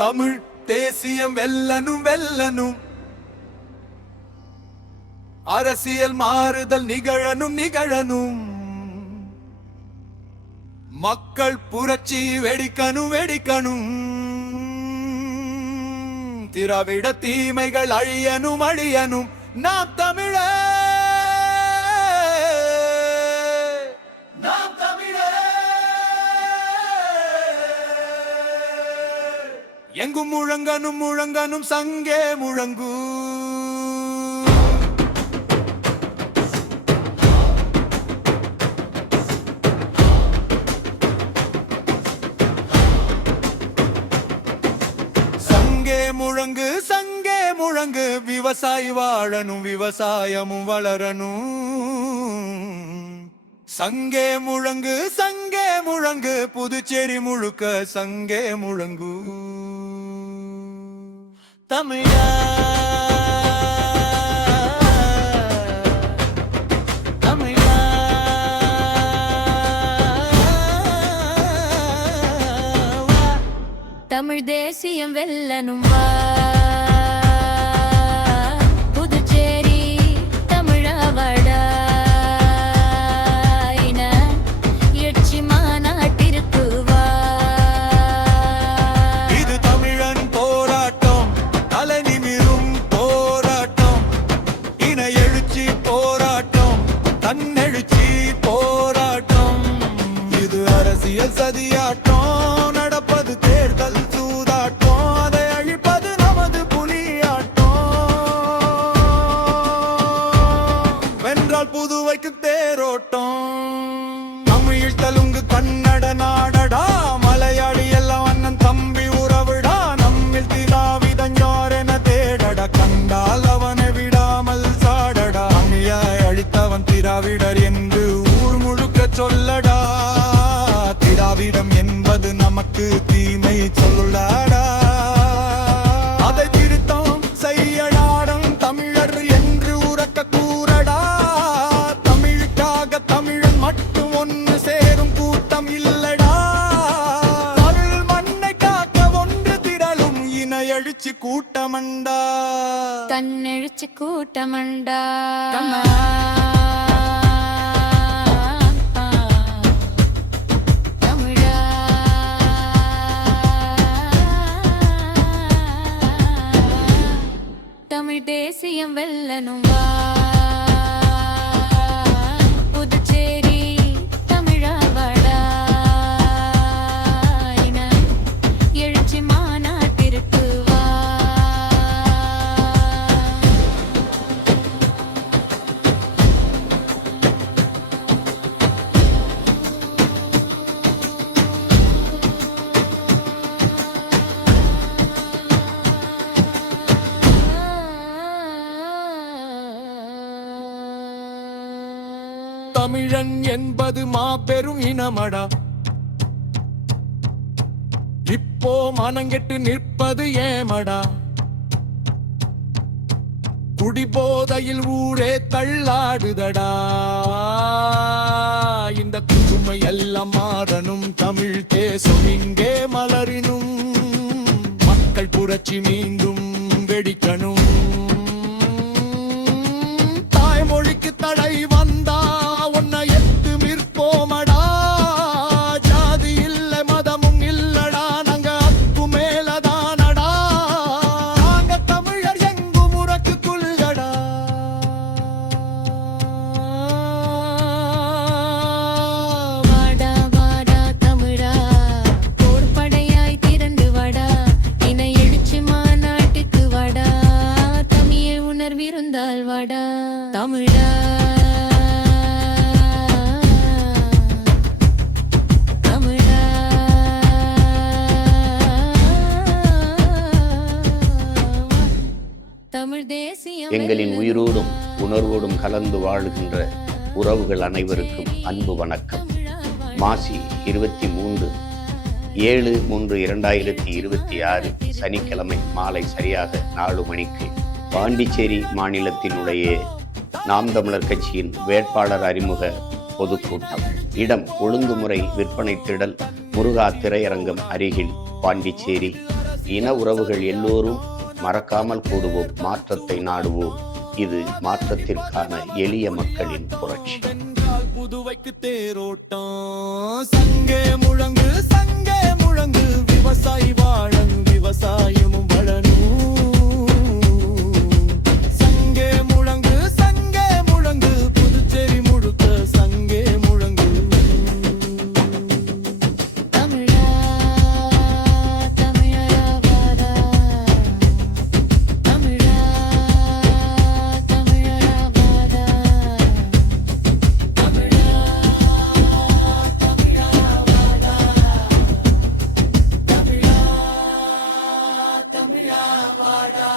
தமிழ் தேசியம் வெல்லனும் வெல்லனும், அரசியல் மாறுதல் நிகழனும் நிகழனும், மக்கள் புரட்சி வெடிக்கணும் வெடிக்கணும், திராவிட தீமைகள் அழியனும் அழியனும். நாம் தமிழ எங்கும் முழங்கனும் முழங்கனும் சங்கே முழங்கு. சங்கே முழங்கு சங்கே முழங்கு, விவசாயி வாழனும் விவசாயமும் வளரனும். சங்கே முழங்கு சங்கே முழங்கு, புதுச்சேரி முழுக்க சங்கே முழங்கு. தமிழா தமிழா தமிழ் தேசியம் வெல்லனும் வா, புதுச்சேரி தமிழா வாடா. சதியாட்டம் நடப்பது, தேர்தல் சூதாட்டம், அதை அழிப்பது நமது புலியாட்டம். வென்றால் புதுவைக்கு தேரோட்டம். தமிழ் தெலுங்கு கன்னட நாடடா, மலையாளி எல்லாம் அண்ணன் தம்பி உறவிடா. நம்மில் திராவிடஞ்சார் என தேடடா, கண்டால் அவனை விடாமல் சாடடா. அணியாய் அழித்தவன் திராவிடர் என்று ஊர் முழுக்க சொல்லடா. திராவிடம் என்பது நமக்கு தீமை சொல்லடா, அதை திருத்தம் செய்யடாடம் தமிழர் என்று உரக்க கூறடா. தமிழுக்காக தமிழன் மட்டும் ஒன்று சேரும் கூட்டம் இல்லடா. தமிழ் மண்ணை காக்க ஒன்று திரளும் இன எழுச்சி கூட்டமண்டா, கண்ணெழுச்சி கூட்டமண்டா. தமிழ் தேசியம் வெல்லனும் வா, புதுச்சேரி தமிழா வாடா. எழுச்சி மாநாட்டிற்கு வா. தமிழன் என்பது மாபெரும் இனமடா, இப்போ மனங்கெட்டு நிற்பது ஏமடா. குடிபோதையில் ஊரே தள்ளாடுதடா, இந்த குடுமை எல்லாம் மாறனும். தமிழ் தேசம் இங்கே மலரினும், மக்கள் புரட்சி மீண்டும் வெடிக்கணும். தாய்மொழிக்கு தடை வந்தா உன்னை எட்டு மிற்போமடா. ஜாதி இல்லை மதமும் இல்லடா, நாங்க அக்கு மேலதானடா. நாங்க தமிழர் எங்கும் உறக்கு கொள்கடா. வாடா வாடா தமிழா, போர்படையாய் திரண்டு வாடா. இன எழுச்சி மாநாட்டுக்கு வாடா, தமிழ் உணர்விருந்தால் வாடா. தமிழா தமிழா தமிழ் தேசியம் எங்களின் உயிரோடும் உணர்வோடும் கலந்து வாழுகின்ற உறவுகள் அனைவருக்கும் அன்பு வணக்கம். மாசி 23/7/2026 சனிக்கிழமை மாலை சரியாக 4 மணிக்கு பாண்டிச்சேரி மாநிலத்தினுடைய நாம் தமிழர் கட்சியின் வேட்பாளர் அறிமுக பொதுக்கூட்டம். இடம் ஒழுங்குமுறை விற்பனை திடல் முருகா திரையரங்கம் அருகில் பாண்டிச்சேரி. இன உறவுகள் எல்லோரும் மறக்காமல் கூடுவோம், மாற்றத்தை நாடுவோம். இது மாற்றத்திற்கான எளிய மக்களின் புரட்சி. வென்றால் புதுவைக்கு தேரோட்டம். சங்கே முழங்கு சங்கே முழங்கு, விவசாயி வாழணும் விவசாயமும் வளரும். சங்கே முழங்கு சங்கே முழங்கு, புதுச்சேரி முழுக்க சங்கே முழங்கு. தமிழா தமிழா வாடா, தமிழா தமிழா வாடா, தமிழா தமிழா வாடா, தமிழா தமிழா வாடா.